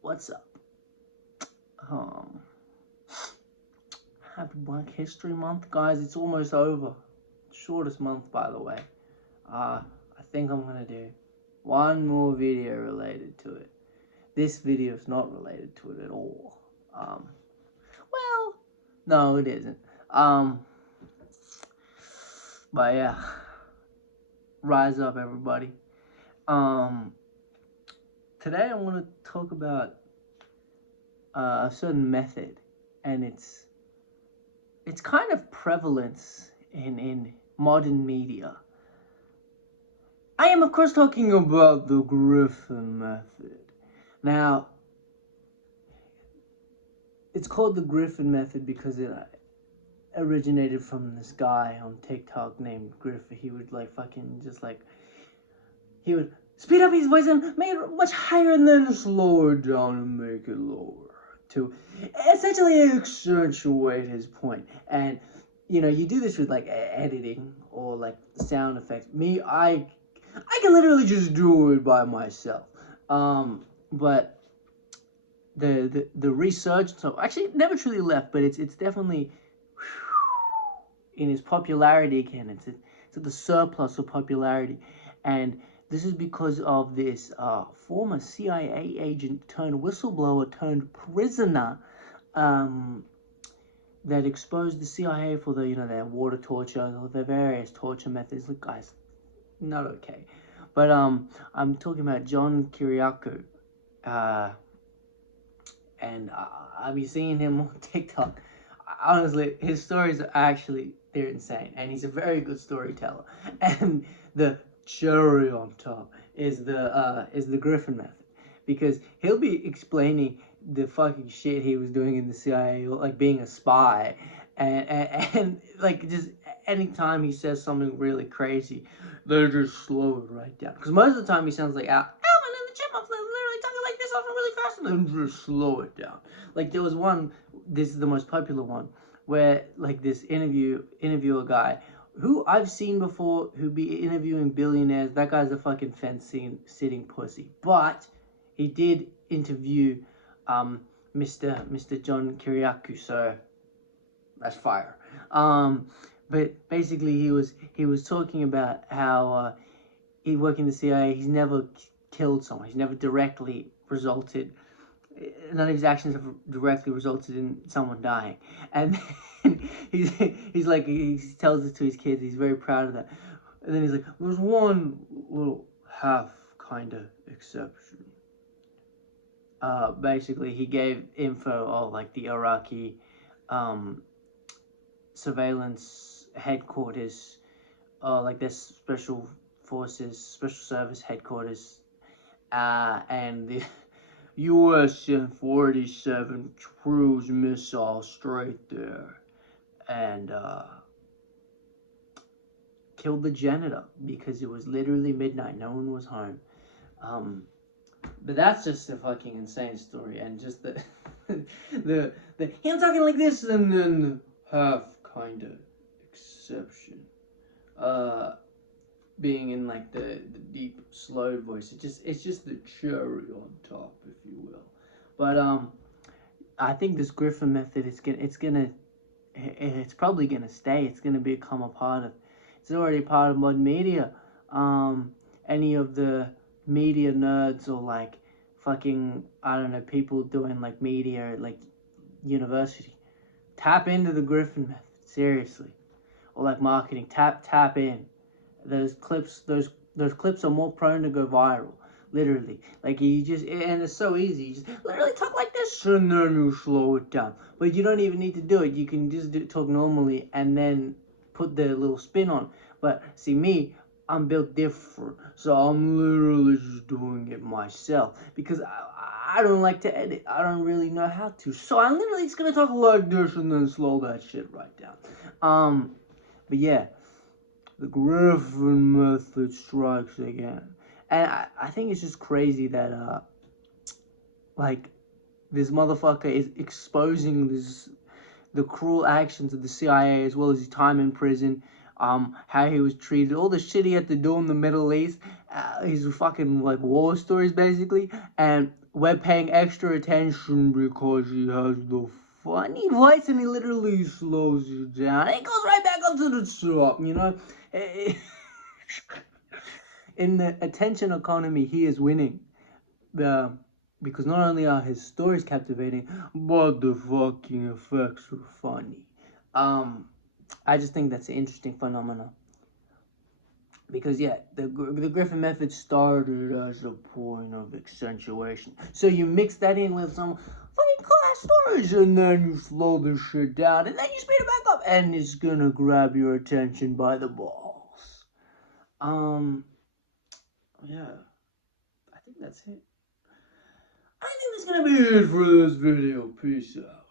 What's up? Um, Happy Black History Month, guys. It's almost over. Shortest month, by the way. I think I'm gonna do one more video related to it. This video is not related to it at all. Well, no, it isn't. But yeah, rise up, everybody. Today I want to talk about a certain method, and its kind of prevalence in modern media. I am, of course, talking about the Griffin method. Now, it's called the Griffin method because it originated from this guy on TikTok named Griffin. He would he would speed up his voice and make it much higher and then slow it down and make it lower to essentially accentuate his point. And you do this with like editing or like sound effects. I can literally just do it by myself. But the research, so actually it never truly left, but it's definitely in its popularity again. It's at the surplus of popularity, and this is because of this former CIA agent turned whistleblower turned prisoner that exposed the CIA for their water torture, their various torture methods. Look, guys, not okay. But I'm talking about John Kiriakou, and I'll be seeing him on TikTok. Honestly, his stories are they're insane, and he's a very good storyteller. And the cherry on top is the Griffin method, because he'll be explaining the fucking shit he was doing in the CIA, like being a spy, and like just anytime he says something really crazy, they just slow it right down. Because most of the time he sounds like Alvin and the Chipmunks, they're literally talking like this, often really fast, and then just slow it down. Like there was one, this is the most popular one, where like this interviewer guy who I've seen before, who be interviewing billionaires. That guy's a fucking fence-sitting pussy. But he did interview Mr. John Kiriakou, so that's fire. But basically he was talking about how he worked in the CIA. He's never killed someone. He's never directly resulted. None of his actions have directly resulted in someone dying. And then he's like, he tells it to his kids. He's very proud of that. And then he's like, there's one little half kind of exception. Basically, he gave info of like the Iraqi surveillance headquarters, like their special forces, special service headquarters, and the US-47 cruise missile straight there, and killed the janitor because it was literally midnight. No one was home. But that's just a fucking insane story, and just the him talking like this, and then half kind of exception, being in like the deep slowed voice. It's just the cherry on top, if you will. But I think this Griffin method it's probably gonna stay. It's gonna become a part of. It's already part of modern media. Any of the media nerds or like fucking, I don't know, people doing like media at like university, tap into the Griffin method, seriously. Or like marketing, tap in. Those clips are more prone to go viral, literally. Like and it's so easy. You just literally talk like this and then you slow it down. But you don't even need to do it. You can just talk normally and then put the little spin on. But see me, I'm built different, so I'm literally just doing it myself because I don't like to edit. I don't really know how to, so I'm literally just gonna talk like this and then slow that shit right down. But yeah, the Griffin method strikes again, and I think it's just crazy that like this motherfucker is exposing the cruel actions of the CIA as well as his time in prison. How he was treated, all the shit he had to do in the Middle East, his fucking like war stories basically, and we're paying extra attention because he has the funny voice, and he literally slows you down. He goes right back up to the top, you know. In the attention economy, he is winning. Because not only are his stories captivating, but the fucking effects are funny. I just think that's an interesting phenomenon. Because yeah, the Griffin method started as a point of accentuation. So you mix that in with some fucking class stories, and then you slow this shit down, and then you speed it back up, and it's gonna grab your attention by the balls. Yeah, I think that's it. I think that's gonna be it for this video. Peace out.